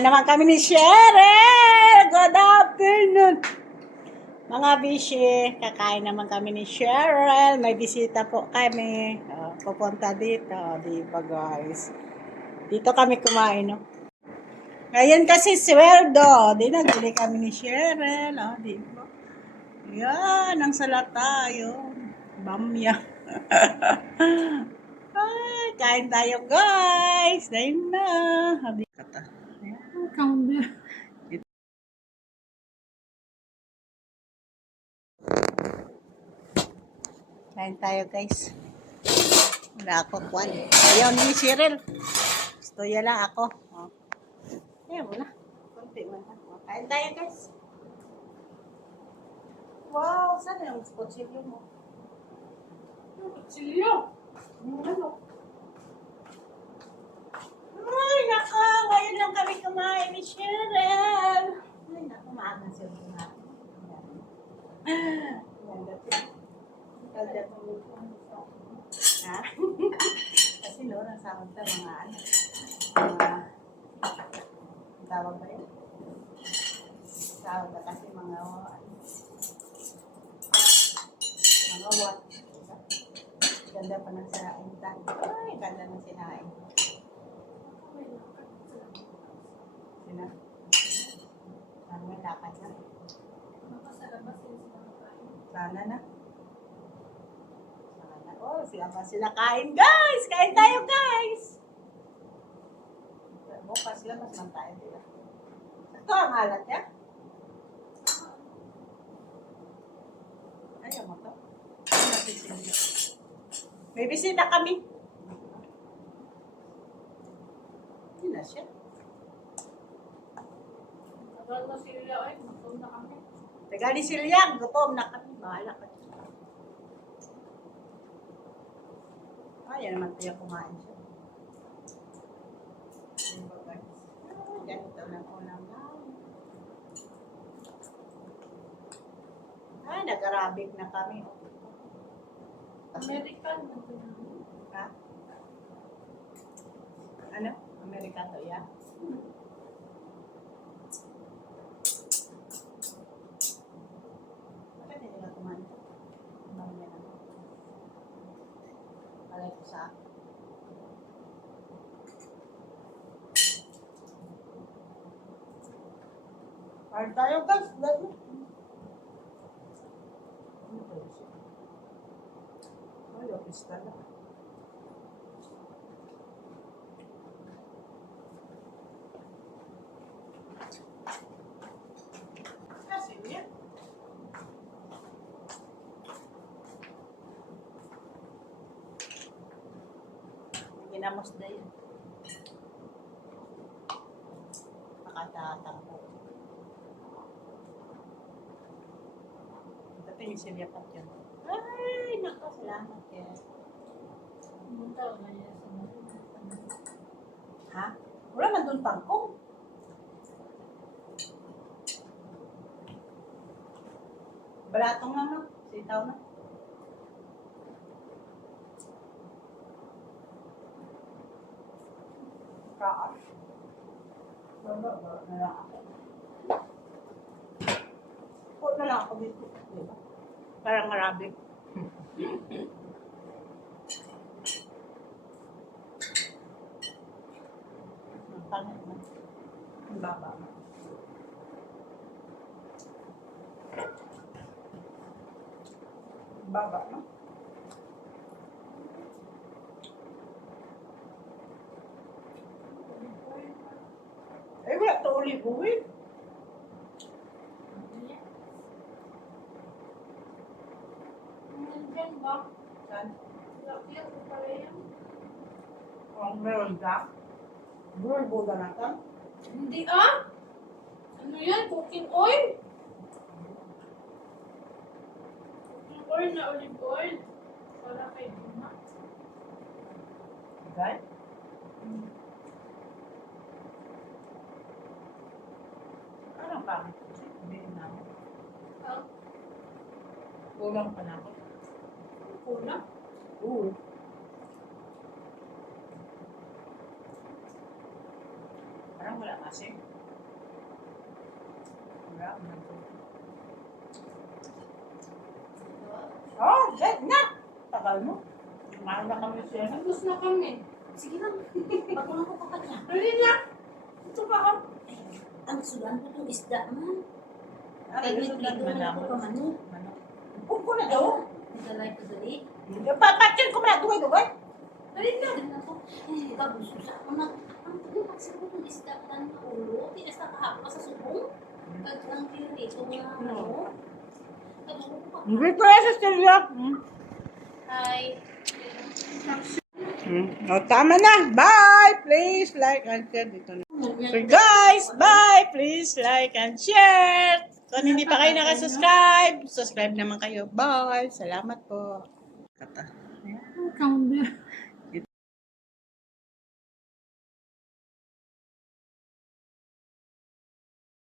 na naman kami ni Cheryl. Good afternoon. Mga bishi, kakain naman kami ni Cheryl. May bisita po kami. Pupunta dito. Diba guys? Dito kami kumain, no? Ngayon kasi sweldo. Di nagbili kami ni Cheryl. Diba? Yan, ang sala tayo. Bamya. Ay, kain tayo guys. Dahil na. Habi kata. Kain tayo guys. Wala ako kwan. Ayaw ni Cheryl. Gusto yan lang ako. Ayaw mo na. Kunti man. Kain tayo guys. Wow, saan yung kutsilyo mo? Yung kutsilyo? Ano? Ay, naka! Ngayon lang kami kumain ni Cheryl. Ay, naku, maaga siya kumain. Ganda siya. Ganda siya. Ha? Kasi no, nasakot sa mga ano. Tawag ba yun? Tawag na kasi mga what? Ganda pa ng sinain. Ay, ganda ng sinain. Sina? Ano may lakad na? Sana na. Oh, sila kain, guys! Kain tayo, guys! Bukas sila, mas man tayo nila. Ito ang alat niya. Ayaw mo to? May bisita kami. Hindi na siya. Tagal na sila ay, gutom na kami. Tagal ni Silya, gutom na kami. Bahala ka. Ayaw naman tayo kumain siya. Diba guys? Ganito lang ulam namin. Ay, nag-Arabic na kami. American na Ha? Ano? American to, yeah? Bakit hindi nila kumain? Kumain niya naman. Palay ko sa akin. Hard tayo, guys. Lalo. Ano ba yun siya? Ay, office tala. Kasi yan. Ginamos na yun. Pakatatang po. Ito yung siliyapat yun. Ay, naku, salamat yan. pumunta na niya sa mga. Ha? Wala man doon pangkong. Balatong na, no? Sitaw na. Kaas. Baba na lang ako. Huwag na lang ako dito. Diba? Parang Arabic. Ang pangit na. Ang baba. Ang baba, no? Eh, wala ito olive oil. Nandiyan ba? Saan? Laki ako pala yan. Kung meron ka, bulbo na natin. Hindi ah! Ano yan? Cooking oil? Cooking oil na olive oil. Para kay Dima. Okay? Anong pangit? Hindi na ako. Ah, Kulang pa na ako. pula. Oo. Parang wala nga kasi. Wala, oh, get na! Tagal mo. Kumain na kami siya. Tapos na kami. Sige lang. Pagkulang ko pa kanya. Dali na. Ito pa ako. Ang sulan ko itong isda man. Ay, Kahit may gusto prito lang man ako pa manok. Huwag ko na daw. Nagalay ko dali. Papatyan ko na duway-duway. Dali na. Tignan ako. Eh, kabuso sa ako na. Ang tagal magsigo ng isda ka na ulo. Tinas na kahapon ka sa subong. Kag ang pirito nga ano. Kabuso ko pa. Hindi ko yan sa stilya. Hi. Oh, tama na. Bye! Please like and share dito na. So guys, bye! Please like and share. Kung hindi pa kayo nakasubscribe, subscribe naman kayo. Bye! Salamat po.